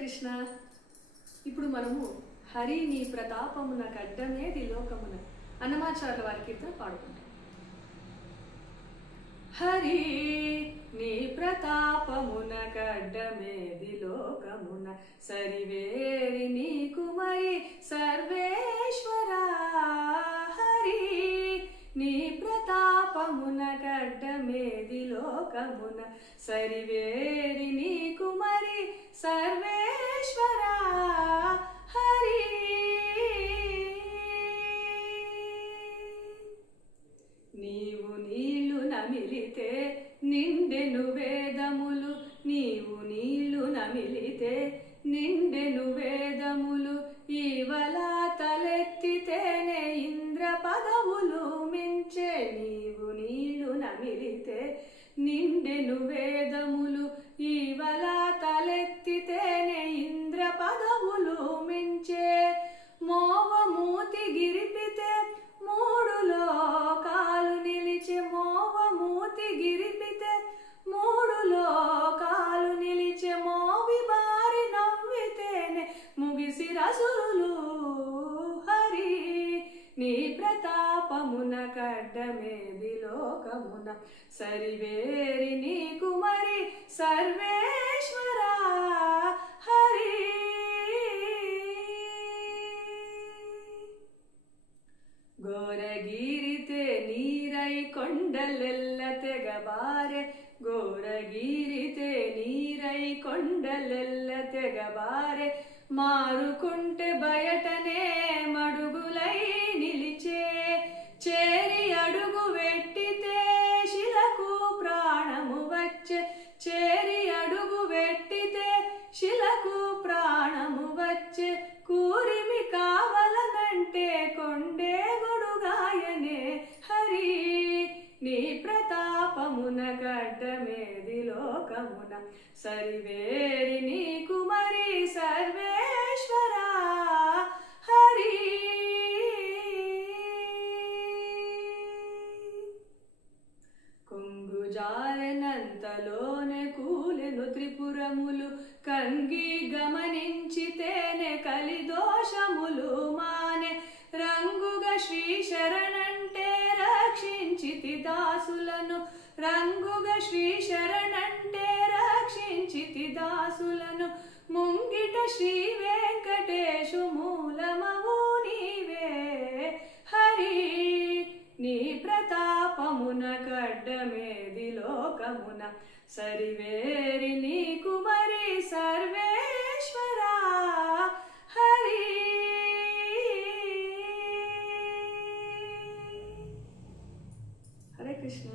కృష్ణ. ఇప్పుడు మనము హరి నీ ప్రతాపమున గడ్డమేది లోకమున అన్నమాచార్యుల వారి కీర్తన పాడుకుంటాం. హరి నీ ప్రతాపమున గడ్డమేది లోకమున సరివేరి నీకు మరి సర్వేశ్వరా. హరి నీ ప్రతాపమున గడ్డమేది లోకమున సరివేరి నీకు మరి సర్వేశ్వరా. హరి నీవు నీళ్లు నమిలితే నిండెను వేదములు, నీవు నీళ్లు నమిలితే నిండెను వేదములు, ఈవల తలెత్తితేనే ఇంద్ర పదవులు మించే. నీవు నీళ్లు నమిలితే నిండెను వేదములు, ఈవల తలెత్తితేనే ఇంద్ర పదవులు మించే. మోవ మూతి గిరిపితే మూడు లోకాలు నిలిచే, మోవ మూతి గిరిపితే మూడు లోకాలు నిలిచే. మోవి బారి నవ్వితేనే ముగిసి రసులు. హరి నీ ప్రతాపమున గడ్డమేది లోకమున సరివేరి నీకు మరి సర్వేశ్వరా. హరి ఘోరగిరితే నీరై కొండలెల్ల తెగబారే, ఘోరగిరితే నీరై కొండలెల్ల తెగబారే. మారుకుంటే బయటనే మడుగులై నిలిచే, చేరి అడుగు వెట్టితే శిలకు ప్రాణము వచ్చే. చేరి అడుగు వెట్టితే శిలకు ప్రాణము వచ్చే. కూరిమి కావలనంటే కొండే గొడుగాయనే. హరి నీ ప్రతాపమున గడ్డమేది లోకమున సరివేరి నీకు మరి సర్వేశ్వరా. హరి కొంగు జారెనంతలోనే కూలెను త్రిపురములు, కంగి గమనించితేనే కలిదోషములు మానే. రంగుగా శ్రీ శరణంటే రక్షించితి దాసులను, రంగుగా శ్రీ శరణంటే రక్షించితి దాసులను. ముంగిట శ్రీ వెంకటేశు మూలమవు నీవే. హరి నీ ప్రతాపమున గడ్డమేది లోకమున సరివేరి నీకు మరి సర్వేశ్వరా. హరి హరే కృష్ణ.